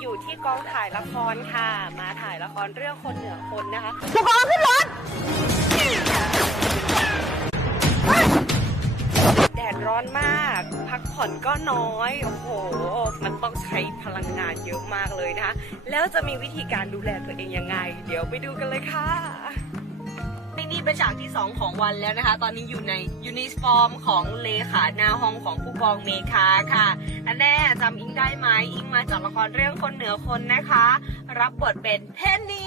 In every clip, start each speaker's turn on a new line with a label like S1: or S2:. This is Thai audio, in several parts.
S1: อยู่ที่กองถ่ายละครค่ะ มาถ่ายละครเรื่องคนเหนือคนนะคะ
S2: ผู้กองขึ้นรถ
S1: แดดร้อนมาก พักผ่อนก็น้อย โอ้โห มันต้องใช้พลังงานเยอะมากเลยนะคะ แล้วจะมีวิธีการดูแลตัวเองยังไง เดี๋ยวไปดูกันเลยค่ะ นี่เป็นฉากที่ 2 ของวันแล้วนะคะ ตอนนี้อยู่ในยูนิฟอร์มของเลขาหน้าห้องของผู้กองเมคาค่ะอันแน่จำอิงได้ไหมอิงมาจากละครเรื่องคนเหนือคนนะคะ รับบทเป็นเพนนี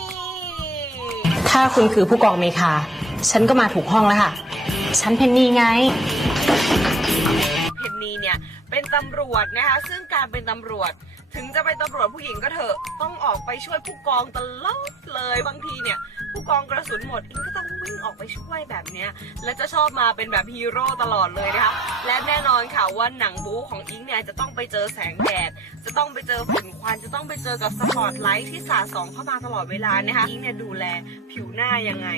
S2: ถ้าคุณคือผู้กองเมคา ฉันก็มาถูกห้องแล้วค่ะ ฉันเพนนีไง
S1: เพนนีเนี่ย เป็นตำรวจนะคะ ซึ่งการเป็นตำรวจ ถึงจะเป็นตำรวจผู้หญิงก็เถอะ ต้องออกไปช่วยผู้กองตลอดเลยบางทีเนี่ย ผู้กองกระสุนหมดอิงก็ต้องวิ่งออกไปช่วยแบบเนี้ย และจะชอบมาเป็นแบบฮีโร่ตลอดเลยนะคะ และแน่นอนค่ะว่าหนังบู๊ของอิงเนี่ยจะต้องไปเจอแสงแดด จะต้องไปเจอฝุ่นควัน จะต้องไปเจอกับสปอตไลท์ที่สาดส่องเข้ามาตลอดเวลานะคะ อิงเนี่ยดูแลผิวหน้ายังไง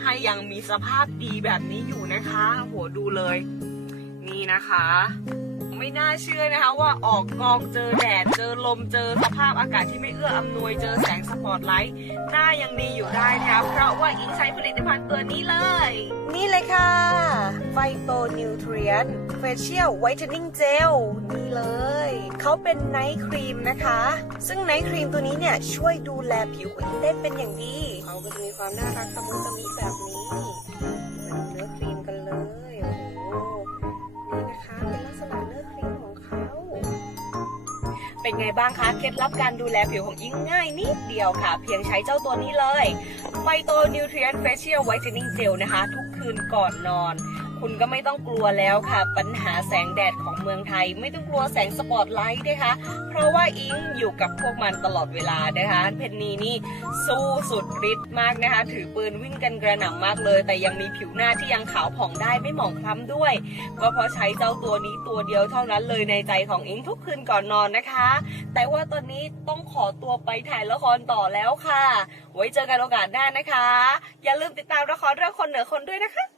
S1: ให้ยังมีสภาพดีแบบนี้อยู่นะคะ โหดูเลย นี่นะคะ ไม่น่าเชื่อนะคะ ว่าออกกองเจอแดด เจอลม เจอสภาพอากาศที่ไม่เอื้ออำนวย เจอแสงสปอตไลท์ หน้ายังดีอยู่ได้นะคะเพราะว่าอิงใช้ผลิตภัณฑ์ตัวนี้เลย
S2: นี่เลยค่ะ ไฟโตนิวทรีนเฟเชียลไวท์เทนนิ่งเจลนี่เลย เขาเป็นไนท์ครีมนะคะ ซึ่งไนท์ครีมตัวนี้เนี่ยช่วยดูแลผิวของอิงได้เป็นอย่างดี เขาก็จะมีความน่ารักตะมุตะมิแบบนี้
S1: เป็นไงบ้างคะ เคล็ดลับการดูแลผิวของอิงง่ายนิดเดียวค่ะ เพียงใช้เจ้าตัวนี้เลยไฟโตนิวทรีนเฟเชียลไวท์เทนนิ่งเจลนะคะ ทุกคืนก่อนนอน คุณก็ไม่ต้องกลัวแล้วค่ะ ปัญหาแสงแดดของเมืองไทย ไม่ต้องกลัวแสงสปอตไลท์นะคะ เพราะว่าอิงอยู่กับพวกมันตลอดเวลานะคะเพนนีนี่สู้สุดฤทธิ์มากนะคะ ถือปืนวิ่งกันกระหน่ำมากเลย แต่ยังมีผิวหน้าที่ยังขาวผ่องได้ไม่หมองคล้ำด้วย ก็เพราะใช้เจ้าตัวนี้ตัวเดียวเท่านั้นเลยในใจของอิงทุกคืนก่อนนอนนะคะ แต่ว่าตอนนี้ต้องขอตัวไปถ่ายละครต่อแล้วค่ะ ไว้เจอกันโอกาสหน้านะคะ อย่าลืมติดตามละครเรื่องคนเหนือคนด้วยนะคะ